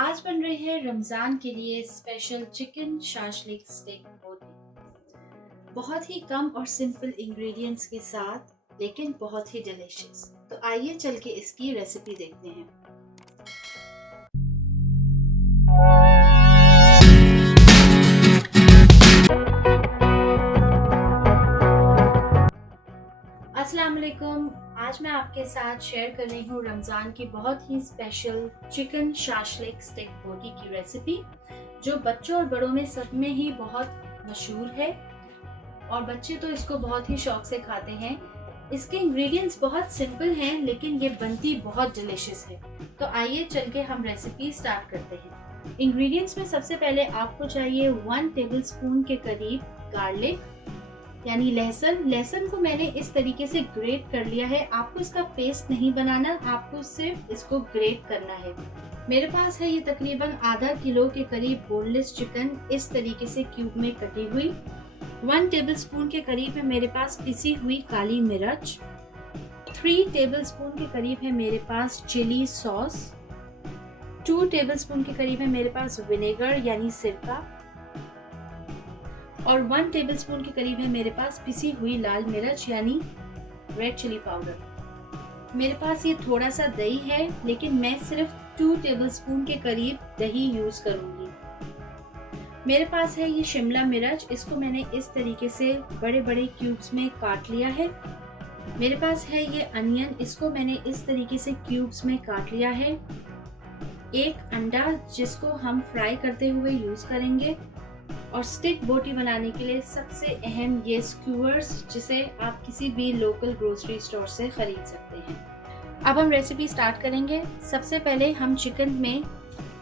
आज बन रही है रमज़ान के लिए स्पेशल चिकन शाशलिक स्टेक बोटी। बहुत ही कम और सिंपल इंग्रेडिएंट्स के साथ लेकिन बहुत ही डिलीशियस। तो आइए चल के इसकी रेसिपी देखते हैं। अस्सलाम वालेकुम। आज मैं आपके साथ शेयर कर रही हूँ रमज़ान की बहुत ही स्पेशल चिकन शाशलिक स्टेक बोटी की रेसिपी, जो बच्चों और बड़ों में सब में ही बहुत मशहूर है और बच्चे तो इसको बहुत ही शौक से खाते हैं। इसके इंग्रेडिएंट्स बहुत सिंपल हैं लेकिन ये बनती बहुत डिलीशियस है। तो आइए चल के हम रेसिपी स्टार्ट करते हैं। इंग्रेडिएंट्स में सबसे पहले आपको चाहिए 1 टेबलस्पून के करीब गार्लिक यानी लहसुन को मैंने इस तरीके से ग्रेट कर लिया है। आपको इसका पेस्ट नहीं बनाना, आपको सिर्फ इसको ग्रेट करना है। मेरे पास है ये तकरीबन आधा किलो के करीब बोनलेस चिकन, इस तरीके से क्यूब में कटी हुई। 1 टेबलस्पून के करीब है मेरे पास पिसी हुई काली मिर्च। 3 टेबलस्पून के करीब है मेरे पास चिली सॉस। 2 टेबलस्पून के करीब है मेरे पास विनेगर यानी सिरका, और 1 टेबलस्पून के करीब है मेरे पास पिसी हुई लाल मिर्च यानी रेड चिली पाउडर। मेरे पास ये थोड़ा सा दही है लेकिन मैं सिर्फ 2 टेबलस्पून के करीब दही यूज करूंगी। मेरे पास है ये शिमला मिर्च, इसको मैंने इस तरीके से बड़े बड़े क्यूब्स में काट लिया है। मेरे पास है ये अनियन, इसको मैंने इस तरीके से क्यूब्स में काट लिया है। एक अंडा जिसको हम फ्राई करते हुए यूज करेंगे, और स्टिक बोटी बनाने के लिए सबसे अहम ये स्क्यूअर्स, जिसे आप किसी भी लोकल ग्रोसरी स्टोर से खरीद सकते हैं। अब हम रेसिपी स्टार्ट करेंगे। सबसे पहले हम चिकन में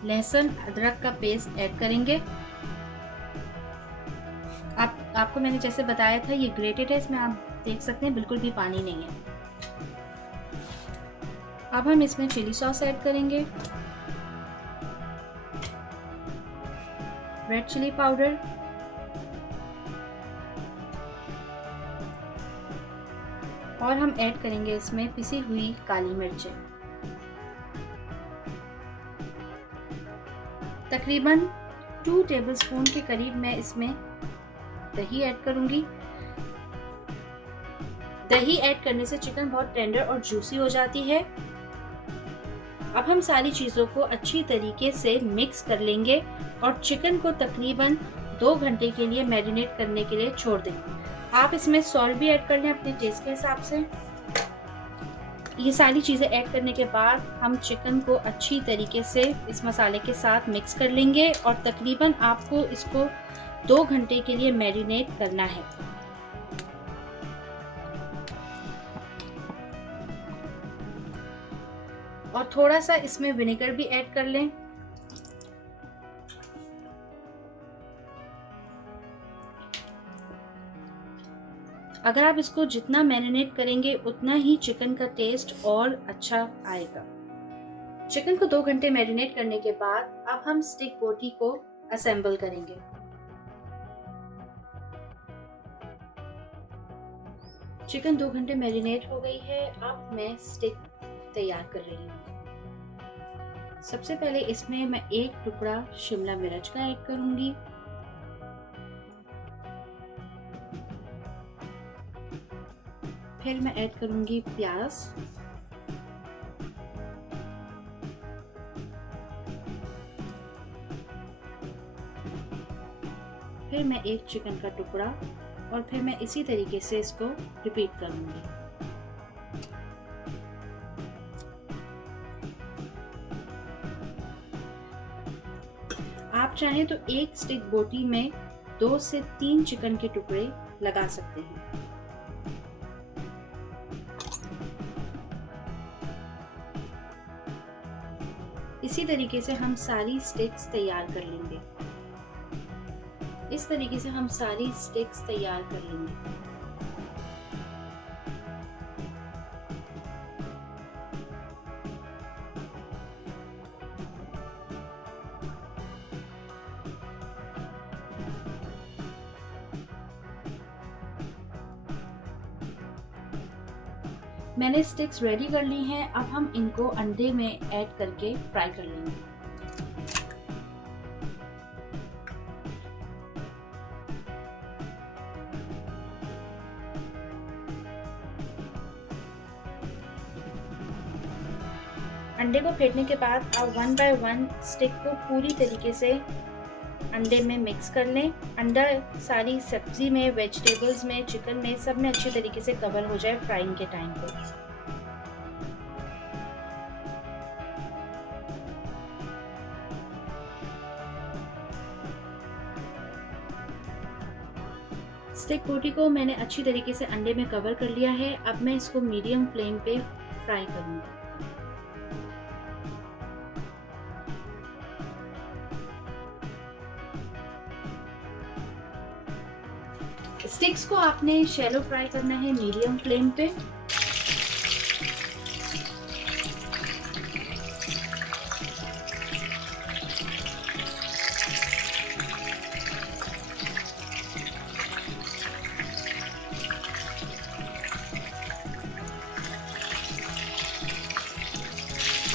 लहसुन अदरक का पेस्ट ऐड करेंगे। आपको मैंने जैसे बताया था ये ग्रेटेड है, इसमें आप देख सकते हैं बिल्कुल भी पानी नहीं है। अब हम इसमें चिली सॉस ऐड करेंगे, रेड चिली पाउडर, और हम ऐड करेंगे इसमें पिसी हुई काली मिर्चें। तकरीबन 2 टेबलस्पून के करीब मैं इसमें दही ऐड करूंगी। दही ऐड करने से चिकन बहुत टेंडर और जूसी हो जाती है। अब हम सारी चीज़ों को अच्छी तरीके से मिक्स कर लेंगे और चिकन को तकरीबन 2 घंटे के लिए मैरिनेट करने के लिए छोड़ देंगे। आप इसमें सॉल्ट भी ऐड कर लें अपने टेस्ट के हिसाब से। ये सारी चीज़ें ऐड करने के बाद हम चिकन को अच्छी तरीके से इस मसाले के साथ मिक्स कर लेंगे और तकरीबन आपको इसको 2 घंटे के लिए मैरिनेट करना है। और थोड़ा सा इसमें विनेगर भी ऐड कर लें। अगर आप इसको जितना मैरिनेट करेंगे उतना ही चिकन का टेस्ट और अच्छा आएगा। चिकन को 2 घंटे मैरिनेट करने के बाद अब हम स्टिक बोटी को असेंबल करेंगे। चिकन 2 घंटे मैरिनेट हो गई है। अब मैं स्टिक तैयार कर रही हूँ। सबसे पहले इसमें मैं 1 टुकड़ा शिमला मिर्च का ऐड करूंगी, फिर मैं ऐड करूंगी प्याज, फिर मैं 1 चिकन का टुकड़ा, और फिर मैं इसी तरीके से इसको रिपीट करूंगी। आप चाहें तो एक स्टिक बोटी में 2 से 3 चिकन के टुकड़े लगा सकते हैं। इसी तरीके से हम सारी स्टिक्स तैयार कर लेंगे। इस तरीके से हम सारी स्टिक्स तैयार कर लेंगे। मैंने स्टिक्स रेडी कर ली हैं। अब हम इनको अंडे में ऐड करके फ्राई कर लेंगे। अंडे को फेंटने के बाद आप 1 बाय 1 स्टिक को पूरी तरीके से अंडे में मिक्स कर लें। अंडा सारी सब्जी में, वेजिटेबल्स में, चिकन में, सब में अच्छी तरीके से कवर हो जाए फ्राइंग के टाइम पे। स्टिक बोटी को मैंने अच्छी तरीके से अंडे में कवर कर लिया है। अब मैं इसको मीडियम फ्लेम पे फ्राई करूंगी। स्टिक्स को आपने शैलो फ्राई करना है मीडियम फ्लेम पे।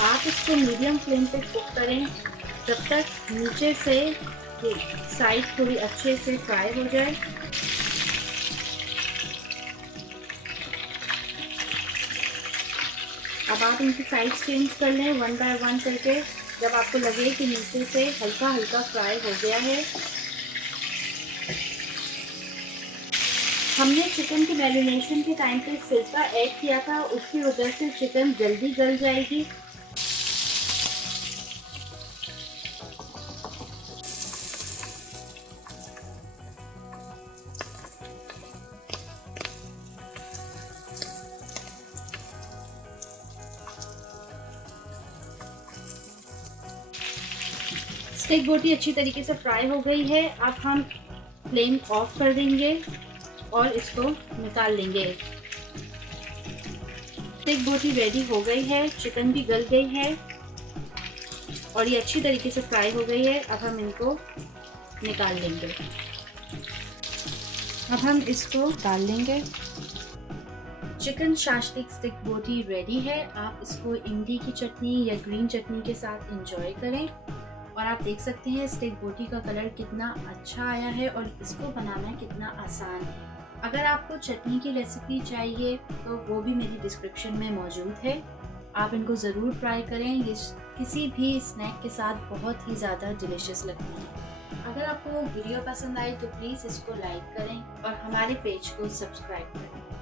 आप इसको मीडियम फ्लेम पे कुक करें जब तक नीचे से साइड थोड़ी अच्छे से फ्राई हो जाए। अब आप इनकी साइड्स चेंज कर लें 1 बाय 1 करके, जब आपको लगे कि नीचे से हल्का हल्का फ्राई हो गया है। हमने चिकन की मैरिनेशन के टाइम पे सिरका ऐड किया था, उसकी वजह से चिकन जल्दी गल जाएगी। स्टिक बोटी अच्छी तरीके से फ्राई हो गई है। अब हम फ्लेम ऑफ कर देंगे और इसको निकाल लेंगे। स्टिक बोटी रेडी हो गई है, चिकन भी गल गई है और ये अच्छी तरीके से फ्राई हो गई है। अब हम इनको निकाल लेंगे। अब हम इसको डाल लेंगे। चिकन शाशलिक स्टिक बोटी रेडी है। आप इसको इमली की चटनी या ग्रीन चटनी के साथ एंजॉय करें। और आप देख सकते हैं स्टिक बोटी का कलर कितना अच्छा आया है और इसको बनाना कितना आसान है। अगर आपको चटनी की रेसिपी चाहिए तो वो भी मेरी डिस्क्रिप्शन में मौजूद है, आप इनको ज़रूर ट्राई करें। ये किसी भी स्नैक के साथ बहुत ही ज़्यादा डिलीशियस लगती है। अगर आपको वीडियो पसंद आए तो प्लीज़ इसको लाइक करें और हमारे पेज को सब्सक्राइब करें।